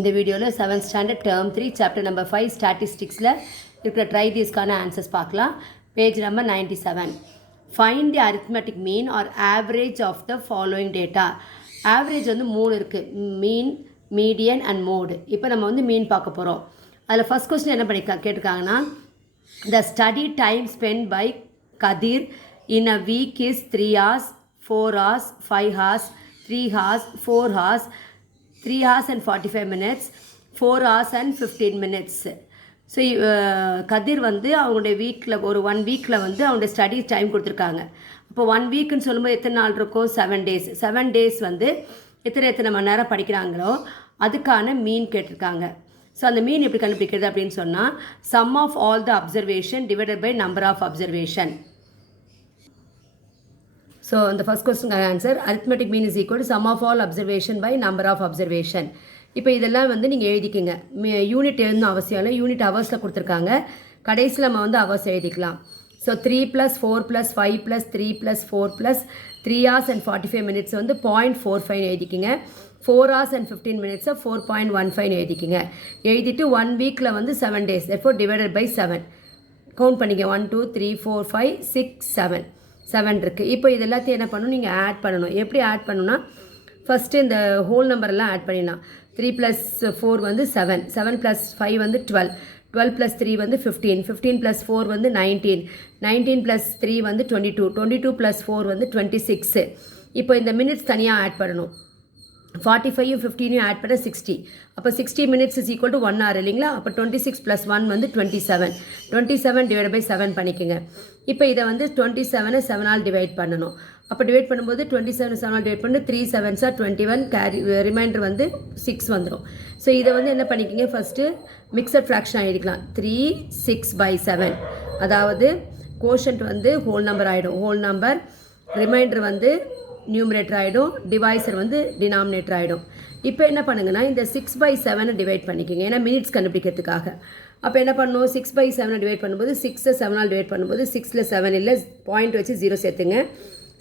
இந்த வீடியோவில் 7th standard term 3 chapter number 5 ஸ்டாட்டிஸ்டிக்ஸில் இருக்கிற ட்ரை தீஸ்க்கான ஆன்சர்ஸ் பார்க்கலாம். Page number 97. Find the arithmetic mean or average of the following data. Average வந்து 3 இருக்குது, மீன், மீடியன் அண்ட் மோடு. இப்போ நம்ம வந்து மீன் பார்க்க போகிறோம். அதில் ஃபஸ்ட் கொஸ்டின் என்ன கேட்டிருக்காங்கன்னா, the study time spend by Kathir in a week is 3 hours, 4 hours, 5 hours, 3 hours, 4 hours, 3 hours and 45 minutes, 4 hours and 15 minutes. So கதிர் வந்து அவங்களுடைய வீக்கில் ஒரு 1 வீக்கில் வந்து அவங்களுடைய ஸ்டடி டைம் கொடுத்துருக்காங்க. இப்போ 1 வீக்குன்னு சொல்லும்போது எத்தனை நாள் இருக்கும்? 7 days. 7 days வந்து எத்தனை மணி நேரம் படிக்கிறாங்களோ அதுக்கான மீன் கேட்டிருக்காங்க. ஸோ அந்த மீன் எப்படி கண்டுபிடிக்கிறது அப்படின்னு சொன்னால், sum of all the observation divided by number of observation. So அந்த first question answer arithmetic mean is equal to sum of all observation by number of observation. இப்போ இதெல்லாம் வந்து நீங்கள் எழுதிக்கிங்க. யூனிட் எழுதணும் அவசியம் இல்லை, யூனிட் ஹவர்ஸில் கொடுத்துருக்காங்க. கடைசியில் நம்ம வந்து ஹவர்ஸ் எழுதிக்கலாம். ஸோ 3 + 4 + 5 + 3 + 4 + 3 hours and 45 minutes வந்து 0.45 எழுதிக்கிங்க. 4 hours and 15 minutes 4.15 எழுதிக்கிங்க. எழுதிட்டு 1 வீக்கில் வந்து 7 days, therefore divided by 7 count பண்ணிக்க. 1 2 3 4 5 6 7 இருக்குது. இப்போ இது எல்லாத்தையும் என்ன பண்ணணும், நீங்கள் ஆட் பண்ணணும். எப்படி ஆட் பண்ணணும்னா, ஃபஸ்ட்டு இந்த ஹோல் நம்பரெல்லாம் ஆட் பண்ணிடலாம். 3 + 4 வந்து 7, 7 + 5 வந்து 12, 12 + 3 வந்து 15, 15 + 4 வந்து 19, 19 + 3 வந்து 22, 22 + 4 வந்து 26. இப்போ இந்த மினிட்ஸ் தனியாக ஆட் பண்ணணும். 45 15 ஆட் பண்ண 60. அப்போ 60 minutes is equal to 1 hour இல்லைங்களா? அப்போ 26 + 1 வந்து 27, 27 டிவைட் பை 7 பண்ணிக்கோங்க. இப்போ இதை வந்து 27 7ஆல் டிவைட் பண்ணணும். அப்போ டிவைட் பண்ணும்போது 27 7ஆல் டிவைட் பண்ணி 3 7s are 21, கேரி ரிமைண்டர் வந்து 6 வந்துடும். ஸோ இதை வந்து என்ன பண்ணிக்கோங்க, ஃபஸ்ட்டு மிக்சட் ஃப்ராக்ஷன் எழுதிக்கலாம். 3 6/7, அதாவது கோஷன்ட் வந்து ஹோல் நம்பர் ஆகிடும், ஹோல் நம்பர். ரிமைண்டர் வந்து நியூமரேட்டர் ஆகிடும், டிவைசர் வந்து டினாமினேட்டர் ஆகிடும். இப்போ என்ன பண்ணுங்கன்னா, இந்த 6/7 டிவைட் பண்ணிக்கோங்க, ஏன்னா மினிட்ஸ் கண்டுபிடிக்கிறதுக்காக. அப்போ என்ன பண்ணணும், 6/7 டிவைட் பண்ணும்போது 6 7ஆல் டிவைட் பண்ணும்போது 6ல் 7 இல்லை, பாயிண்ட் வச்சு 0 சேர்த்துங்க.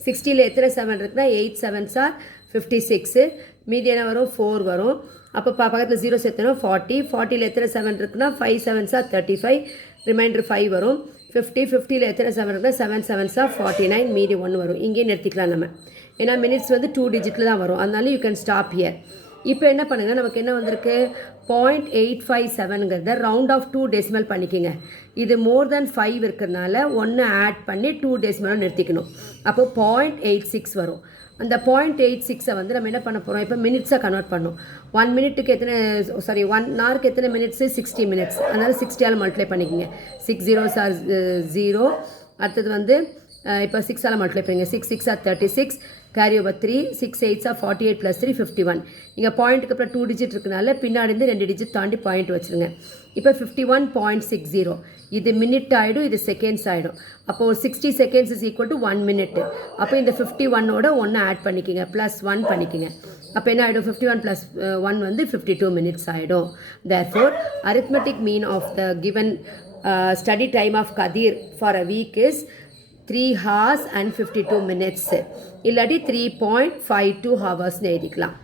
60ல் எத்தனை 7 இருக்குன்னா 8 7s are 56, மீதி என்ன வரும் 4 வரும். அப்போ பக்கத்தில் 0 சேர்த்தணும் 40, 40ல் எத்தனை 7 இருக்குன்னா 5 7s are 35, ரிமைண்டர் 5 வரும். 50, 50ல் எத்தனை 7 இருக்குன்னா 7 7s are 49, மீதி 1 வரும். இங்கேயே நிறுத்திக்கலாம் நம்ம, ஏன்னா மினிட்ஸ் வந்து 2 டிஜிட்டில் தான் வரும், அதனால யூ கேன் ஸ்டாப் ஹியர். இப்போ என்ன பண்ணுங்கள், நமக்கு என்ன வந்திருக்கு, 0.857ங்கிறத ரவுண்ட் ஆஃப் 2 டெசிமல் பண்ணிக்கோங்க. இது மோர் தென் 5 இருக்கிறதுனால 1 ஆட் பண்ணி 2 டெசிமலாக நிறுத்திக்கணும். அப்போ 0.86 வரும். அந்த 0.86 வந்து நம்ம என்ன பண்ண போகிறோம், இப்போ மினிட்ஸாக கன்வெர்ட் பண்ணணும். 1 மினிட்டுக்கு எத்தனை, 1 ஹவருக்கு எத்தனை மினிட்ஸு, 60 minutes. அதனால் 60ஆல் மல்டிப்ளை பண்ணிக்கோங்க. 6 0s are 0. அடுத்தது வந்து இப்போ 6ஆல் மல்டிப்ளை பண்ணுங்க. 6 6 are 36, carry over 3, 6 8s are 48 + 3 51. இங்கே பாயிண்ட்டுக்கு அப்புறம் 2 டிஜிட் இருக்கனால பின்னாடி இருந்து 2 டிஜிட் தாண்டி பாயிண்ட் வச்சுருங்க. இப்போ 51.60, இது மினிட் ஆகிடும், இது செகண்ட்ஸ் ஆகிடும். அப்போது 60 seconds is equal to 1 minute. அப்போ இந்த 51ஓட 1 ஆட் பண்ணிக்கோங்க, +1 பண்ணிக்கோங்க. அப்போ என்ன ஆகிடும், 51 + 1 வந்து 52 minutes ஆகிடும். Therefore, arithmetic mean of the given study time of Kadir for a week is 3 hours and 52 minutes, இல்லாட்டி 3.52 hours எழுதிக்கலாம்.